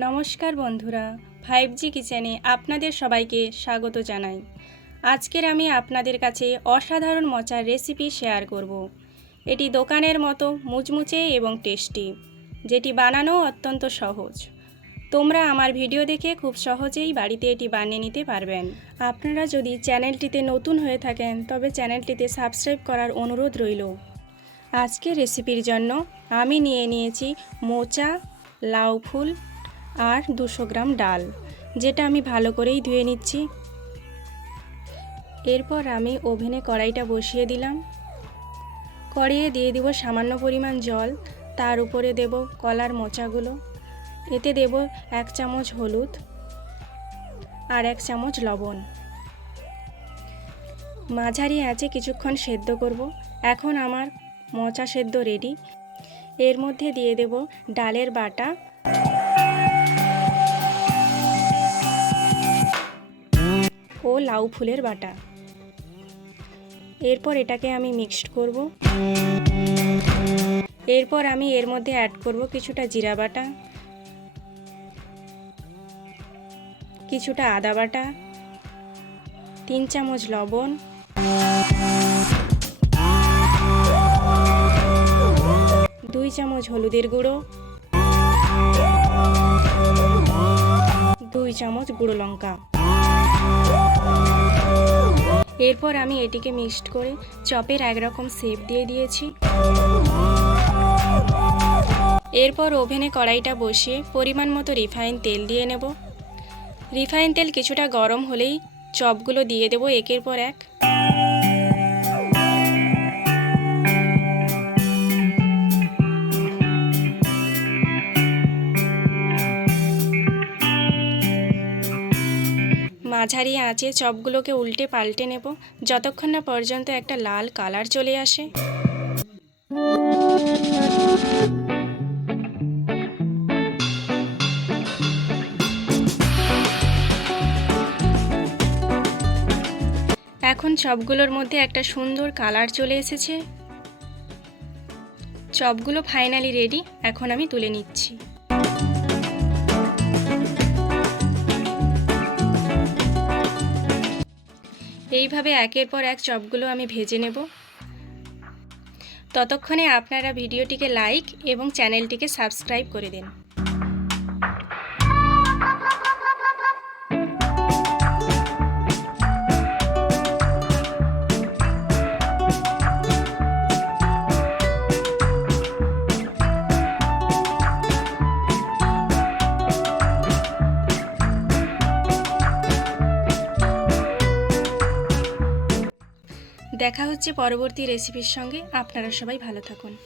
নমস্কার বন্ধুরা, five G কিচেনে আপনাদের সবাইকে স্বাগত জানাই। আজকের আমি আপনাদের কাছে অসাধারণ মচার রেসিপি শেয়ার করব। এটি দোকানের মতো মুচমুচে এবং টেস্টি, যেটি বানানো অত্যন্ত সহজ। তোমরা আমার ভিডিও দেখে খুব সহজেই বাড়িতে এটি বানিয়ে নিতে পারবেন। আপনারা যদি চ্যানেলটিতে নতুন হয়ে থাকেন, তবে চ্যানেলটিতে সাবস্ক্রাইব করার অনুরোধ রইল। আজকের রেসিপির জন্য আমি নিয়ে নিয়েছি মোচা, লাউ ফুল আর দুশো গ্রাম ডাল, যেটা আমি ভালো করেই ধুয়ে নিচ্ছি। এরপর আমি ওভেনে কড়াইটা বসিয়ে দিলাম। কড়িয়ে দিয়ে দিব সামান্য পরিমাণ জল, তার উপরে দেব কলার মোচাগুলো। এতে দেব এক চামচ হলুদ আর এক চামচ লবণ। মাঝারি আঁচে কিছুক্ষণ সেদ্ধ করব। এখন আমার মোচা সেদ্ধ রেডি। এর মধ্যে দিয়ে দেব ডালের বাটা লাউ ফুলের বাটা। এরপর এটাকে আমি মিক্সড করব। এরপর আমি এর মধ্যে অ্যাড করব কিছুটা জিরা বাটা, কিছুটা আদা বাটা, তিন চামচ লবণ, দুই চামচ হলুদের গুঁড়ো, দুই চামচ গুঁড়ো লঙ্কা। এরপর আমি এটিকে মিক্সড করে চপের একরকম শেপ দিয়ে দিয়েছি। এরপর ওভেনে কড়াইটা বসিয়ে পরিমাণ মতো রিফাইন তেল দিয়ে নেব। রিফাইন তেল কিছুটা গরম হলেই চপগুলো দিয়ে দেবো একের পর এক। মাঝারি আঁচে চপগুলোকে উল্টে পাল্টে নেব, যতক্ষণ না পর্যন্ত একটা লাল কালার চলে আসে। এখন চপগুলোর মধ্যে একটা সুন্দর কালার চলে এসেছে। চপগুলো ফাইনালি রেডি, এখন আমি তুলে নিচ্ছি। এইভাবে একের পর এক চপগুলো আমি ভেজে নেব। ততক্ষণে আপনারা ভিডিওটিকে লাইক এবং চ্যানেলটিকে সাবস্ক্রাইব করে দিন। দেখা হচ্ছে পরবর্তী রেসিপির সঙ্গে। আপনারা সবাই ভালো থাকুন।